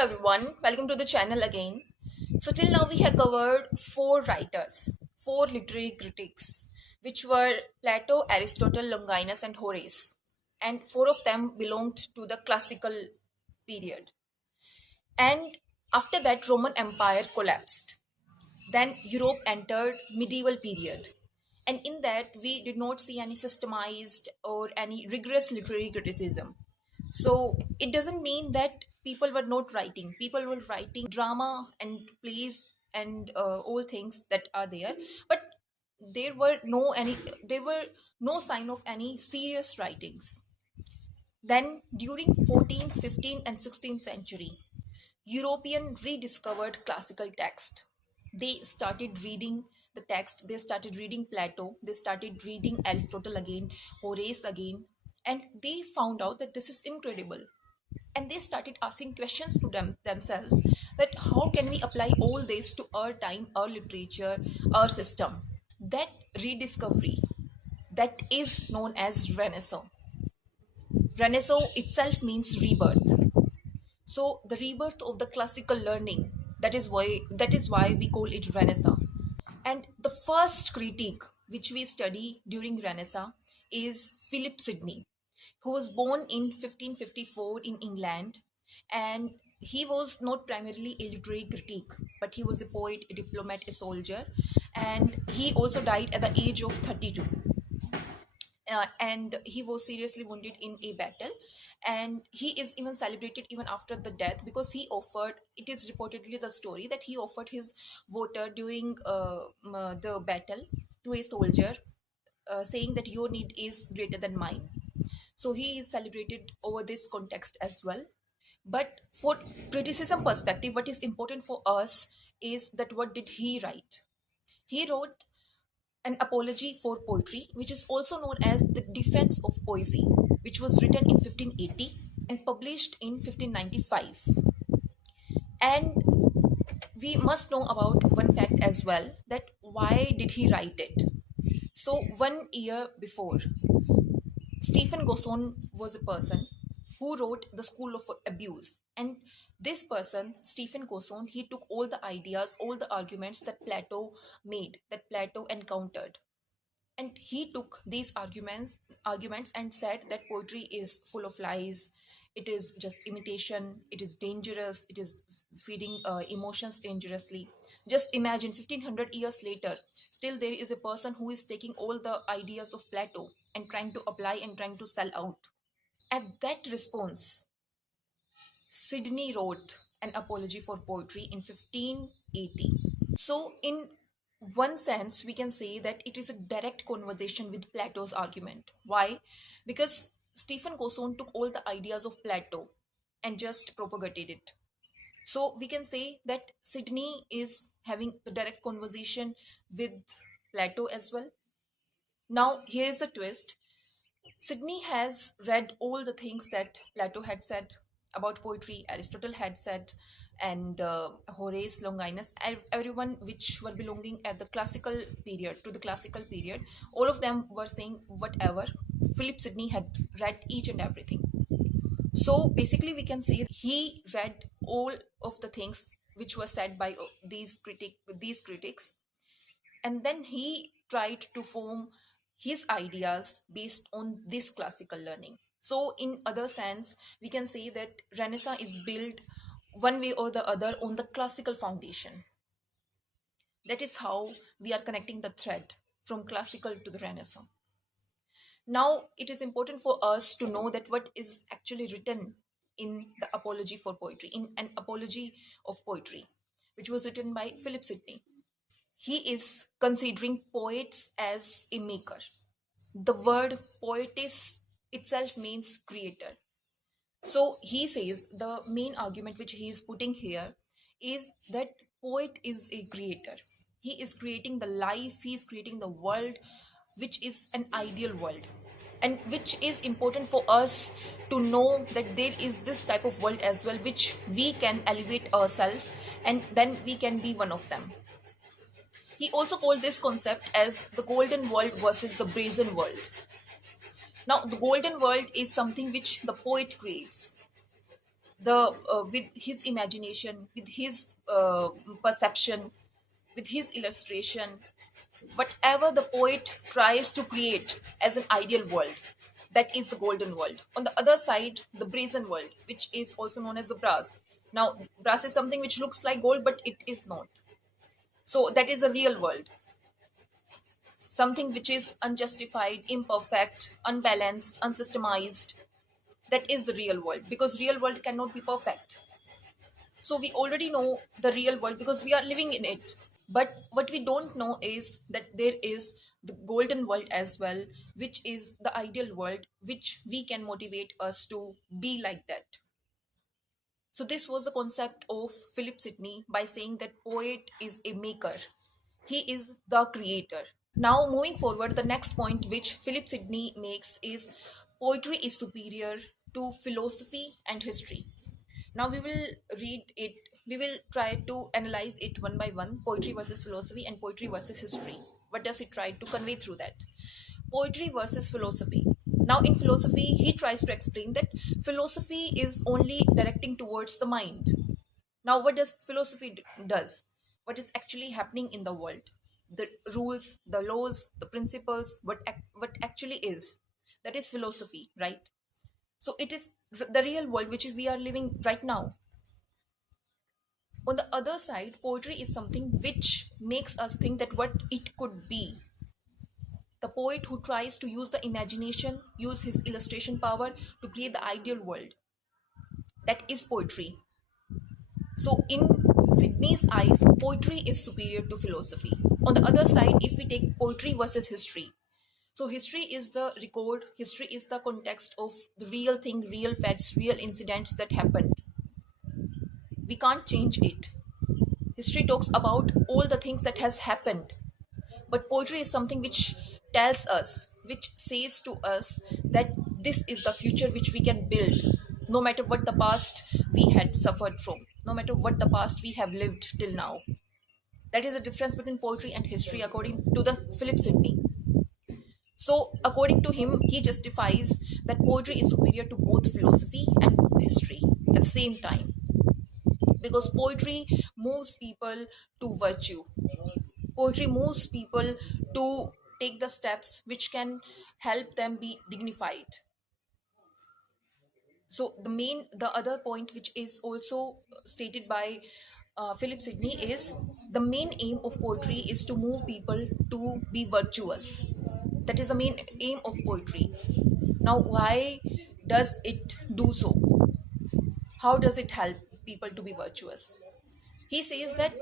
everyone, welcome to the channel again. So till now we have covered four writers, four literary critics, which were Plato, Aristotle, Longinus and Horace. And four of them belonged to the classical period. And after that Roman Empire collapsed. Then Europe entered medieval period. And in that we did not see any systemized or any rigorous literary criticism. So it doesn't mean that people were not writing. People were writing drama and plays and all things that are there, but there were no sign of any serious writings. Then during 14th, 15th and 16th century, European rediscovered classical text. They started reading the text, they started reading Plato, they started reading Aristotle again, Horace again, and they found out that this is incredible. And they started asking questions to themselves that how can we apply all this to our time, our literature, our system. That rediscovery, that is known as Renaissance. Renaissance itself means rebirth. So the rebirth of the classical learning, that is why we call it Renaissance. And the first critique which we study during Renaissance is Philip Sidney, who was born in 1554 in England. And he was not primarily a literary critic, but he was a poet, a diplomat, a soldier, and he also died at the age of 32. And he was seriously wounded in a battle, and he is even celebrated even after the death, because he offered, it is reportedly the story that he offered his water during the battle to a soldier, saying that your need is greater than mine. So he is celebrated over this context as well. But for criticism perspective, what is important for us is that what did he write. He wrote an apology for poetry, which is also known as the Defense of Poesy, which was written in 1580 and published in 1595. And we must know about one fact as well, that why did he write it. So 1 year before, Stephen Gosson was a person who wrote The School of Abuse. And this person, Stephen Gosson, he took all the ideas, all the arguments that Plato made, that Plato encountered. And he took these arguments and said that poetry is full of lies, it is just imitation, it is dangerous, it is feeding emotions dangerously. Just imagine 1500 years later, still there is a person who is taking all the ideas of Plato and trying to apply and trying to sell out. At that response, Sidney wrote an apology for poetry in 1580. So, in one sense, we can say that it is a direct conversation with Plato's argument. Why? Because Stephen Gosson took all the ideas of Plato and just propagated it. So, we can say that Sidney is having the direct conversation with Plato as well. Now, here is the twist. Sidney has read all the things that Plato had said about poetry, Aristotle had said, and Horace, Longinus, everyone which were belonging at the classical period, to the classical period, all of them were saying whatever. Philip Sidney had read each and everything. So basically, we can say he read all of the things which were said by these critics, and then he tried to form his ideas based on this classical learning. So in other sense, we can say that Renaissance is built one way or the other on the classical foundation. That is how we are connecting the thread from classical to the Renaissance. Now it is important for us to know that what is actually written in the apology for poetry, in an apology of poetry, which was written by Philip Sidney. He is considering poets as a maker. The word poetess itself means creator. So he says the main argument which he is putting here is that poet is a creator. He is creating the life, he is creating the world, which is an ideal world. And which is important for us to know that there is this type of world as well, which we can elevate ourselves and then we can be one of them. He also called this concept as the golden world versus the brazen world. Now, the golden world is something which the poet creates. the with his imagination, with his perception, with his illustration, whatever the poet tries to create as an ideal world, that is the golden world. On the other side, the brazen world, which is also known as the brass. Now, brass is something which looks like gold, but it is not. So that is the real world, something which is unjustified, imperfect, unbalanced, unsystemized. That is the real world, because real world cannot be perfect. So we already know the real world because we are living in it. But what we don't know is that there is the golden world as well, which is the ideal world, which we can motivate us to be like that. So this was the concept of Philip Sidney by saying that poet is a maker, he is the creator. Now, moving forward, the next point which Philip Sidney makes is poetry is superior to philosophy and history. Now, we will read it, we will try to analyze it one by one, poetry versus philosophy and poetry versus history. What does it try to convey through that? Poetry versus philosophy. Now, in philosophy, he tries to explain that philosophy is only directing towards the mind. Now, what does philosophy does? What is actually happening in the world? The rules, the laws, the principles, what actually is. That is philosophy, right? So it is the real world which we are living right now. On the other side, poetry is something which makes us think that what it could be. The poet who tries to use the imagination, use his illustration power to create the ideal world. That is poetry. So, in Sydney's eyes, poetry is superior to philosophy. On the other side, if we take poetry versus history, so history is the record, history is the context of the real thing, real facts, real incidents that happened. We can't change it. History talks about all the things that has happened, but poetry is something which tells us, which says to us that this is the future which we can build, no matter what the past we had suffered from, no matter what the past we have lived till now. That is the difference between poetry and history according to the Philip Sidney. So according to him, he justifies that poetry is superior to both philosophy and history at the same time, because poetry moves people to virtue. Poetry moves people to take the steps which can help them be dignified. So the other point which is also stated by Philip Sidney is the main aim of poetry is to move people to be virtuous. That is the main aim of poetry. Now, why does it do so? How does it help people to be virtuous? He says that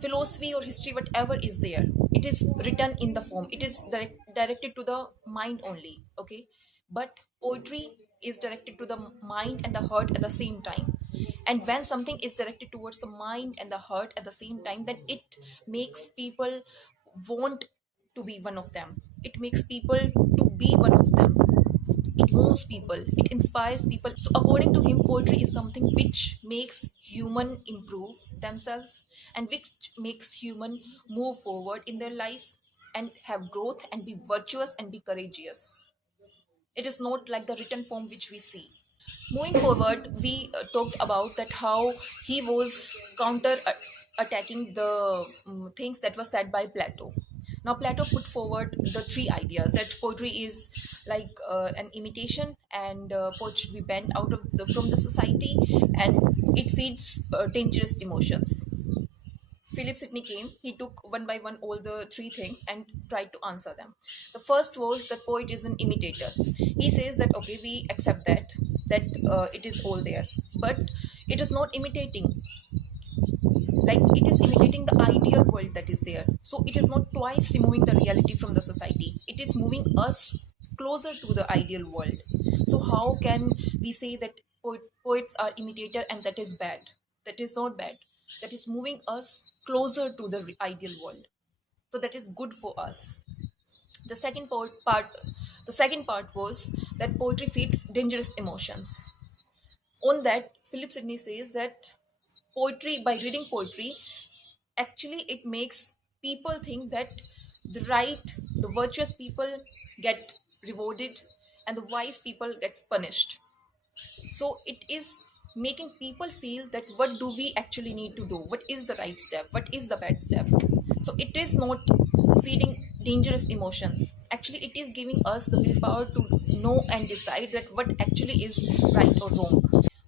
philosophy or history, whatever is there, it is written in the form, it is directed to the mind only, okay? But poetry is directed to the mind and the heart at the same time. And when something is directed towards the mind and the heart at the same time, then it makes people want to be one of them, it makes people to be one of them, it moves people, it inspires people. So according to him, poetry is something which makes human improve themselves, and which makes human move forward in their life and have growth and be virtuous and be courageous. It is not like the written form which we see. Moving forward, we talked about that how he was counter attacking the things that were said by Plato. Now, Plato put forward the three ideas that poetry is like an imitation, and poetry should be bent out of from the society, and it feeds dangerous emotions. Philip Sidney came, he took one by one all the three things and tried to answer them. The first was that poet is an imitator. He says that okay, we accept that it is all there, but it is not imitating. Like it is imitating the ideal world that is there. So it is not twice removing the reality from the society. It is moving us closer to the ideal world. So how can we say that poets are imitator and that is bad? That is not bad. That is moving us closer to the ideal world. So that is good for us. The the second part was that poetry feeds dangerous emotions. On that, Philip Sidney says that poetry, by reading poetry, actually it makes people think that the right, the virtuous people get rewarded and the wise people gets punished. So it is making people feel that what do we actually need to do, what is the right step, what is the bad step. So it is not feeding dangerous emotions, actually it is giving us the willpower to know and decide that what actually is right or wrong.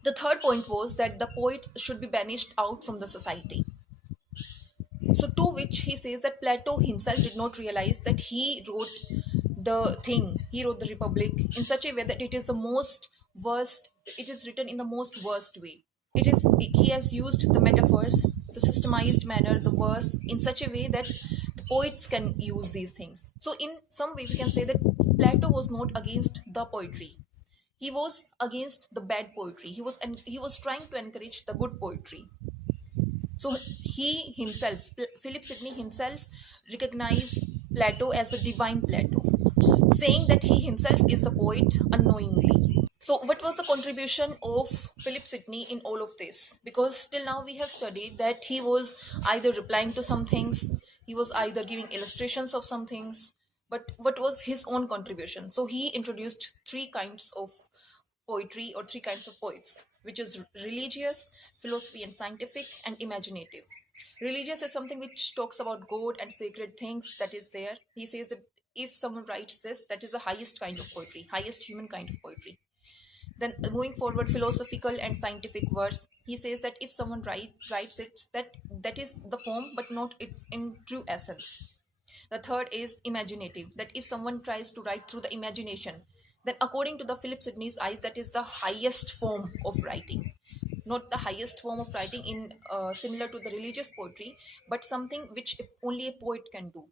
The third point was that the poet should be banished out from the society. So, to which he says that Plato himself did not realize that he wrote he wrote the Republic in such a way that it is the most worst, it is written in the most worst way. He has used the metaphors, the systemized manner, the verse in such a way that the poets can use these things. So, in some way, we can say that Plato was not against the poetry. He was against the bad poetry. He was trying to encourage the good poetry. So he himself, Philip Sidney himself, recognized Plato as the divine Plato, saying that he himself is the poet unknowingly. So, what was the contribution of Philip Sidney in all of this? Because till now we have studied that he was either replying to some things, he was either giving illustrations of some things, but what was his own contribution? So, he introduced three kinds of poetry or three kinds of poets, which is religious, philosophy and scientific, and imaginative. Religious is something which talks about God and sacred things that is there. He says that if someone writes this, that is the highest kind of poetry, highest human kind of poetry. Then moving forward, philosophical and scientific verse, he says that if someone writes it, that is the form but not its in true essence. The third is imaginative, that if someone tries to write through the imagination, then according to the Philip Sidney's eyes, that is the highest form of writing. Not the highest form of writing in similar to the religious poetry, but something which only a poet can do,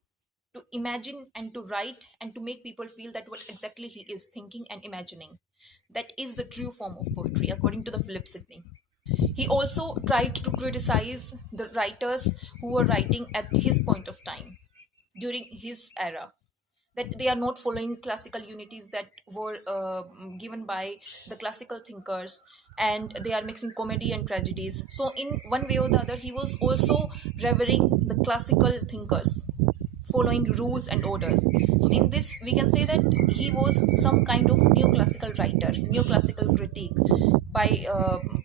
to imagine and to write and to make people feel that what exactly he is thinking and imagining. That is the true form of poetry, according to the Philip Sidney. He also tried to criticize the writers who were writing at his point of time during his era, that they are not following classical unities that were given by the classical thinkers, and they are mixing comedy and tragedies. So in one way or the other, he was also revering the classical thinkers, following rules and orders. So in this we can say that he was some kind of neoclassical writer, neoclassical critique, by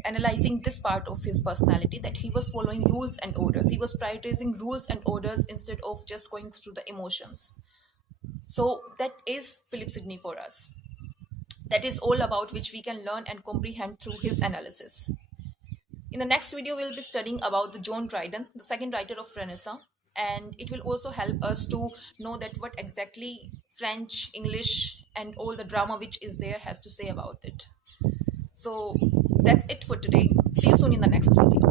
analyzing this part of his personality, that he was following rules and orders, he was prioritizing rules and orders instead of just going through the emotions. So that is Philip Sidney for us. That is all about which we can learn and comprehend through his analysis. In the next video, we'll be studying about the John Dryden, the second writer of Renaissance, and it will also help us to know that what exactly French, English, and all the drama which is there has to say about it. So that's it for today. See you soon in the next video.